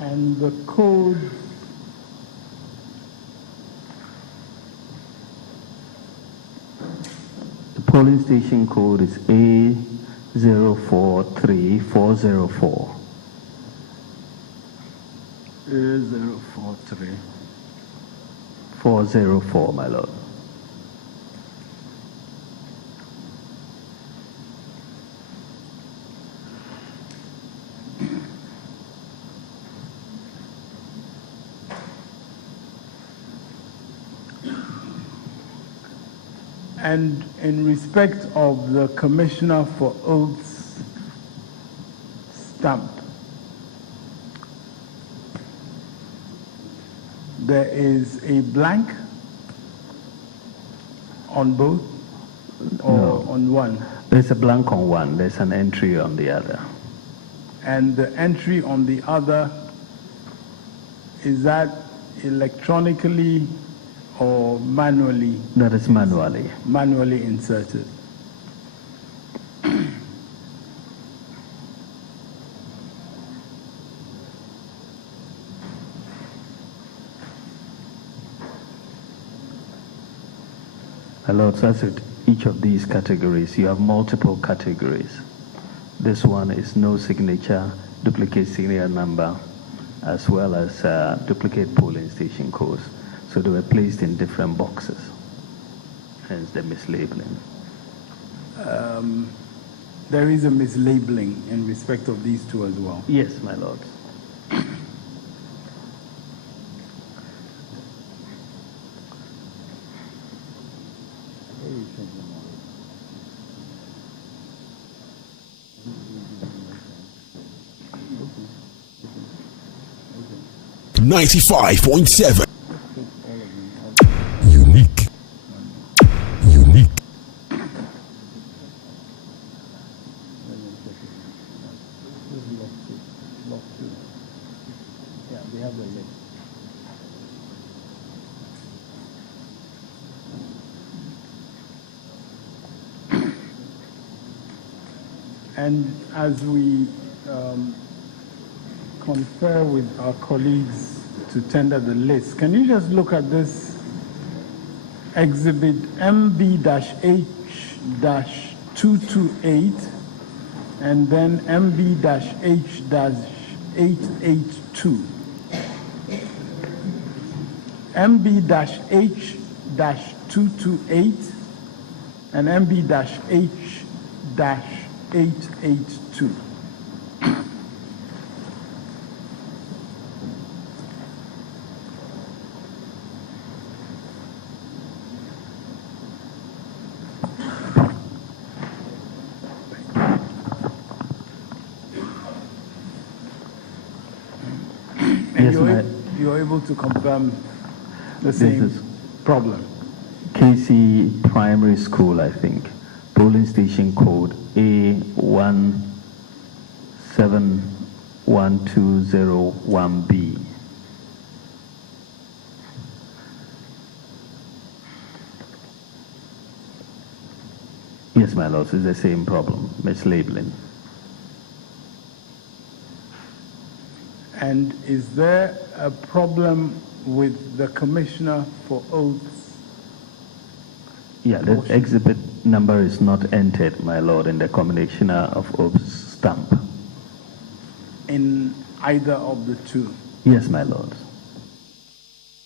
And the code The polling station code is A043404. A043. 404, my lord. And in respect of the Commissioner for Oaths stamp, there is a blank on both or No. on one? There's a blank on one, there's an entry on the other. And the entry on the other, is that electronically or manually? That is manually. Manually inserted. My lord, so as with each of these categories, you have multiple categories. This one is no signature, duplicate serial number, as well as duplicate polling station codes. So they were placed in different boxes, hence the mislabeling. There is a mislabeling in respect of these two as well. Yes, my lord. .7 Unique. Yeah, they have the list. And as we confer with our colleagues to tender the list, can you just look at this exhibit MB-H-228 and then MB-H-882. MB-H-228 and MB-H-882. Yes, you're able to confirm the same problem. KC Primary School, I think. Polling station code A171201B. Yes, my lord, it's the same problem, mislabeling. And is there a problem with the Commissioner for Oaths? Yeah, the exhibit number is not entered, my lord, in the Commissioner of Oaths stamp. In either of the two? Yes, my lord.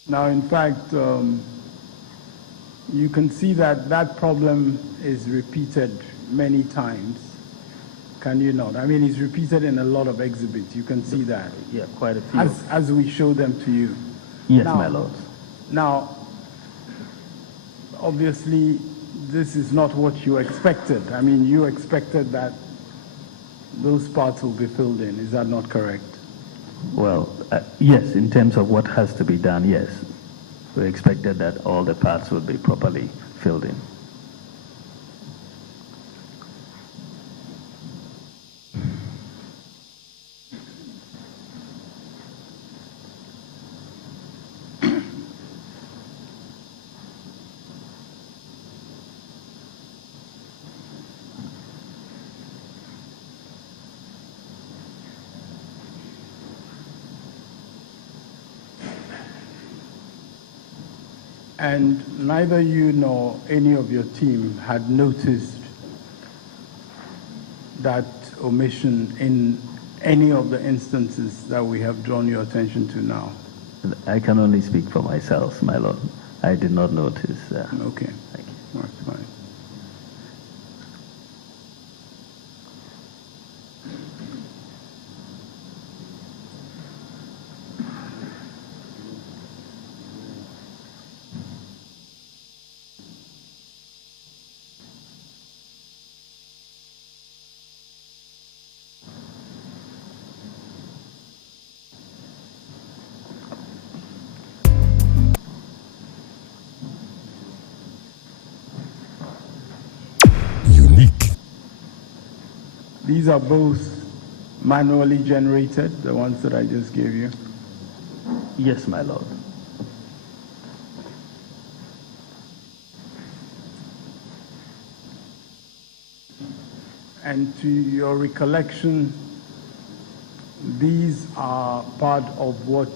Now, in fact, you can see that that problem is repeated many times. Can you not? I mean, it's repeated in a lot of exhibits. You can see that. Yeah, quite a few. As we show them to you. Yes, now, my lord. Now, obviously, this is not what you expected. I mean, you expected that those parts will be filled in. Is that not correct? Well, yes, in terms of what has to be done, yes. We expected that all the parts would be properly filled in. And neither you nor any of your team had noticed that omission in any of the instances that we have drawn your attention to now. I can only speak for myself, my lord. I did not notice. Okay. Thank you. That's fine. These are both manually generated, the ones that I just gave you. Yes, my lord. And to your recollection, these are part of what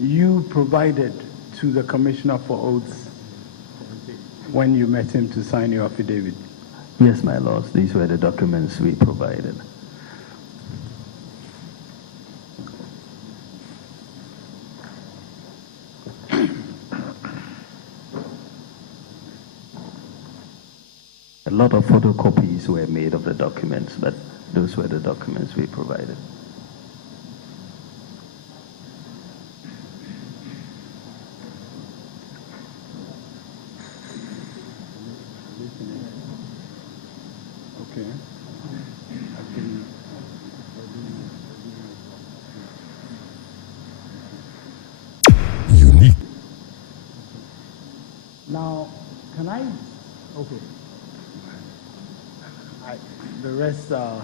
you provided to the Commissioner for Oaths when you met him to sign your affidavit. Yes, my lords. These were the documents we provided. A lot of photocopies were made of the documents, but those were the documents we provided. Okay. Unique. Now, can I? Okay. The rest are.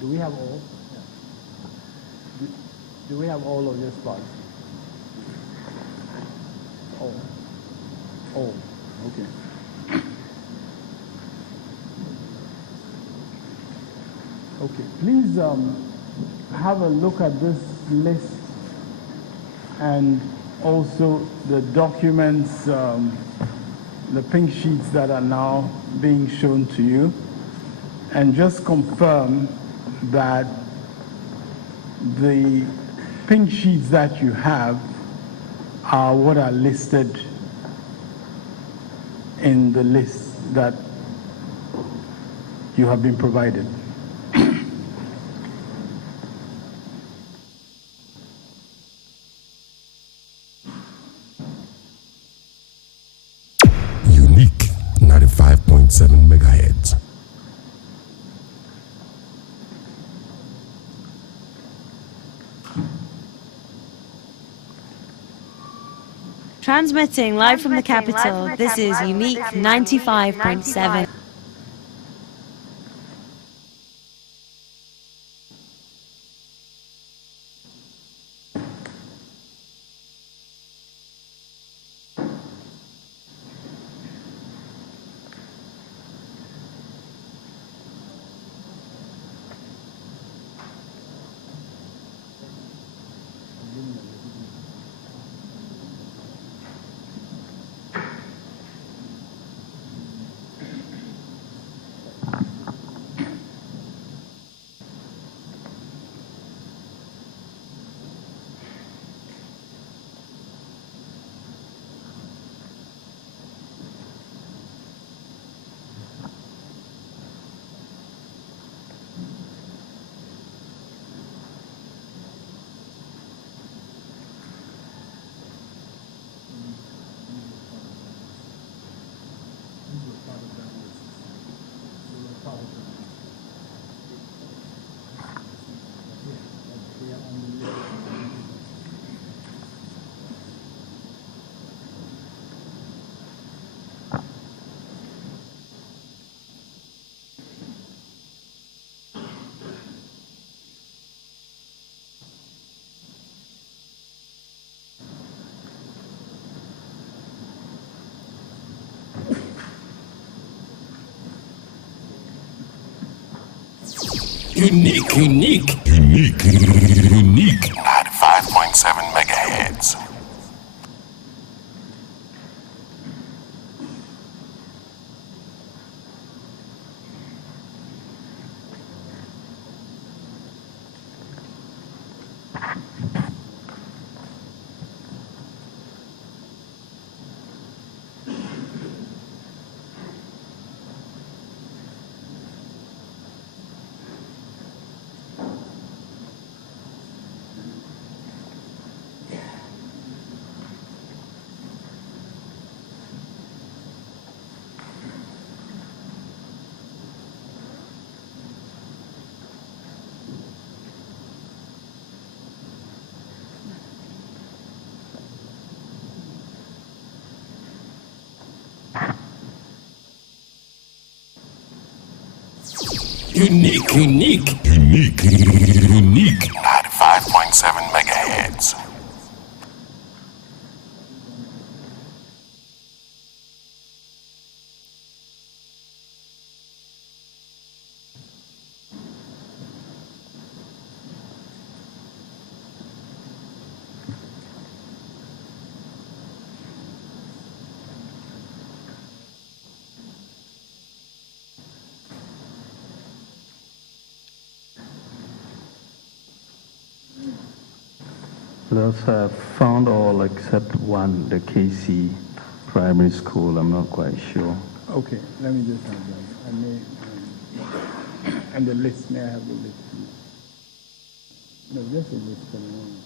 Do we have all? Do we have all of your spots? Oh. Oh, okay. Okay, please have a look at this list and also the documents, the pink sheets that are now being shown to you, and just confirm that the pink sheets that you have are what are listed in the list that you have been provided. Unique 95.7 megahertz. Transmitting live from the capital, this is Unique 95.7. Unique 95.7 megahertz. Unique 95.7 megahertz. Those have found all except one, the KC Primary School. I'm not quite sure. Okay, let me just have that. I may, and the list, may I have the list? No, just a list for the moment.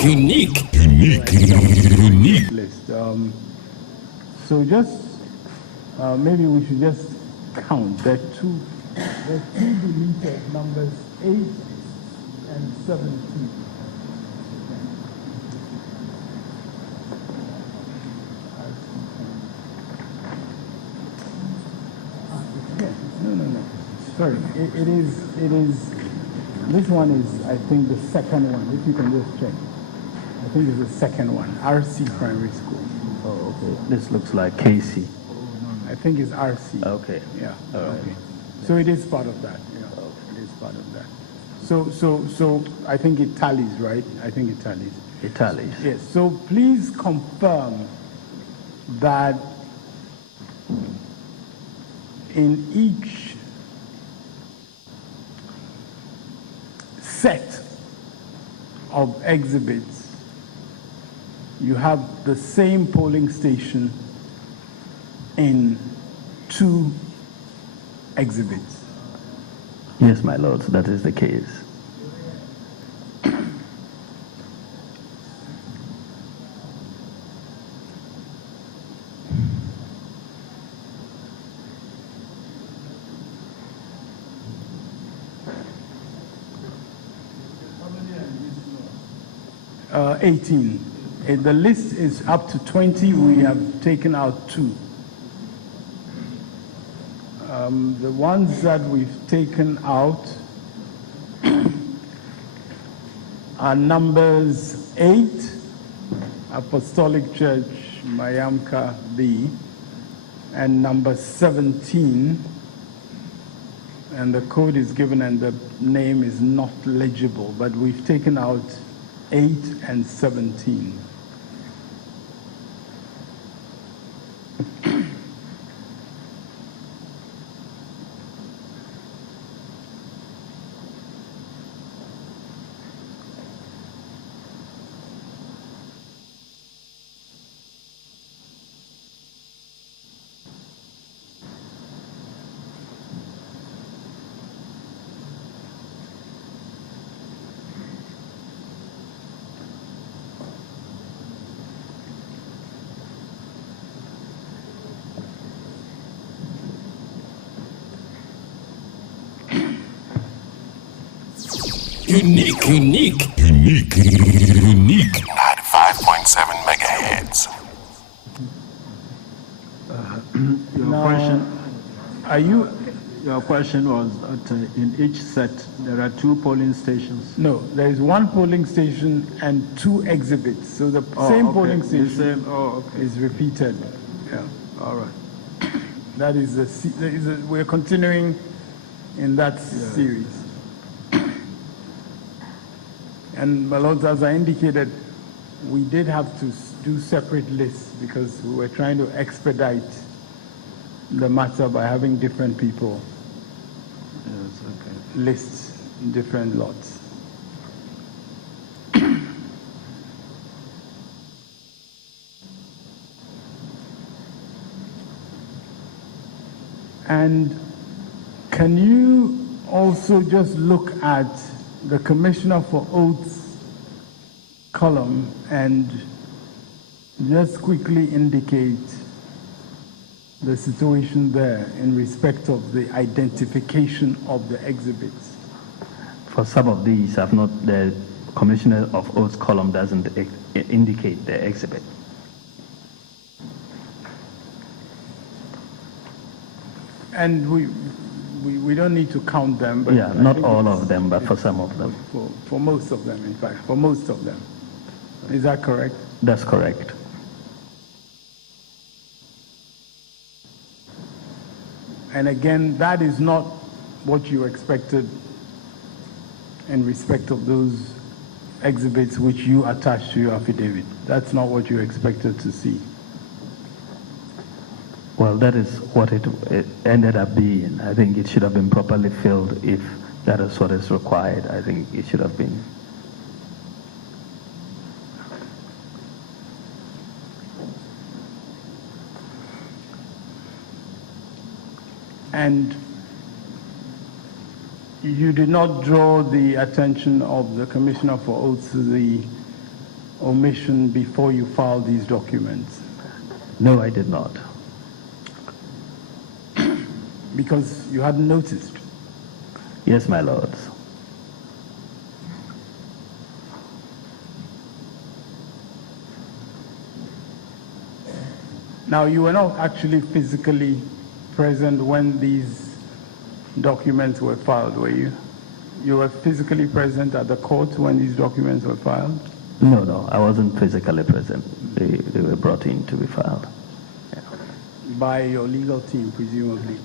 Unique List. So just maybe we should just count. There are two deleted numbers, 8 and 17. No. Sorry, it is. This one is, I think, the second one. If you can just check. I think it's the second one, RC Primary School. Oh, okay. This looks like KC. I think it's RC. Okay. Yeah. All right. Okay. So it is part of that. Yeah. It is part of that. So I think it tallies, right? I think it tallies. It tallies. Yes. So please confirm that in each set of exhibits, you have the same polling station in 2 exhibits. Yes, my lord, that is the case. Uh, 18. The list is up to 20. We have taken out 2. The ones that we've taken out are numbers 8, Apostolic Church, Mayamka B, and number 17, and the code is given and the name is not legible, but we've taken out 8 and 17. Unique. 95.7 megahertz. Your question was that in each set there are 2 polling stations. No, there is 1 polling station and 2 exhibits. So the same okay. polling The station same, okay. is repeated. Yeah. All right. That is we're continuing in that series. And my lords, as I indicated, we did have to do separate lists because we were trying to expedite the matter by having different people Yes, okay. list different lots. And can you also just look at the Commissioner for Oaths column and just quickly indicate the situation there in respect of the identification of the exhibits? For some of these, the Commissioner of Oaths column doesn't indicate the exhibit. And we don't need to count them, but Yeah, I not think all it's- of them, but for some of them. For most of them, in fact, for most of them. Is that correct? That's correct. And again, that is not what you expected in respect of those exhibits which you attached to your affidavit. That's not what you expected to see. Well, that is what it ended up being. I think it should have been properly filled if that is what is required. I think it should have been. And you did not draw the attention of the Commissioner for Oaths to the omission before you filed these documents, No, I did not. because you hadn't noticed. Yes, my lords. Now, you were not actually physically present when these documents were filed, were you? You were physically present at the court when these documents were filed? No, I wasn't physically present. They were brought in to be filed. Yeah. By your legal team, presumably.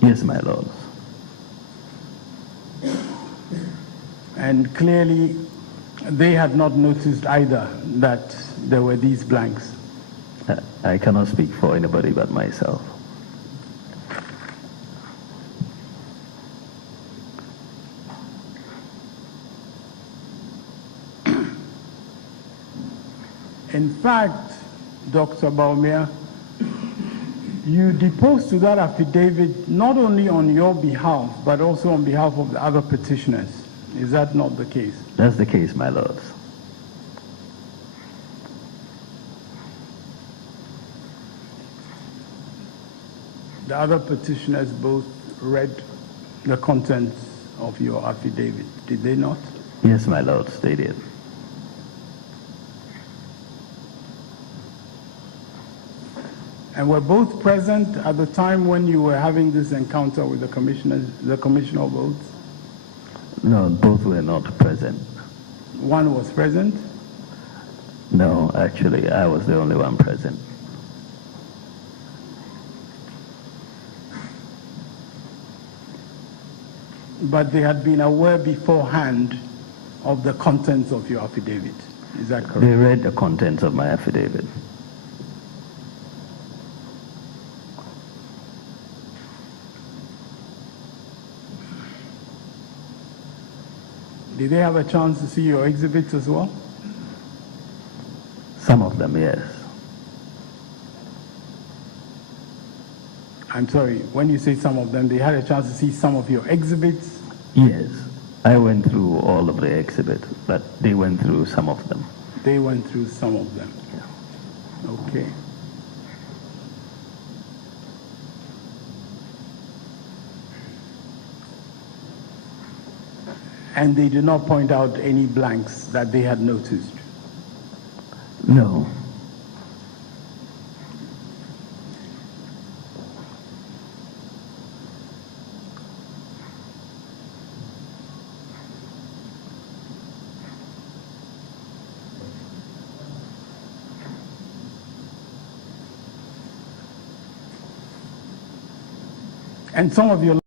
Yes, my lords. And clearly, they had not noticed either that there were these blanks. I cannot speak for anybody but myself. In fact, Dr. Baumia, you deposed to that affidavit not only on your behalf, but also on behalf of the other petitioners. Is that not the case? That's the case, my lords. The other petitioners both read the contents of your affidavit, did they not? Yes, my lords, they did. And were both present at the time when you were having this encounter with the Commissioner of Oaths? No, both were not present. One was present? No, actually, I was the only one present. But they had been aware beforehand of the contents of your affidavit. Is that correct? They read the contents of my affidavit. Did they have a chance to see your exhibits as well? Some of them, yes. I'm sorry, when you say some of them, they had a chance to see some of your exhibits? Yes. I went through all of the exhibits, but they went through some of them. They went through some of them. Yeah. Okay. And they did not point out any blanks that they had noticed. No. And some of your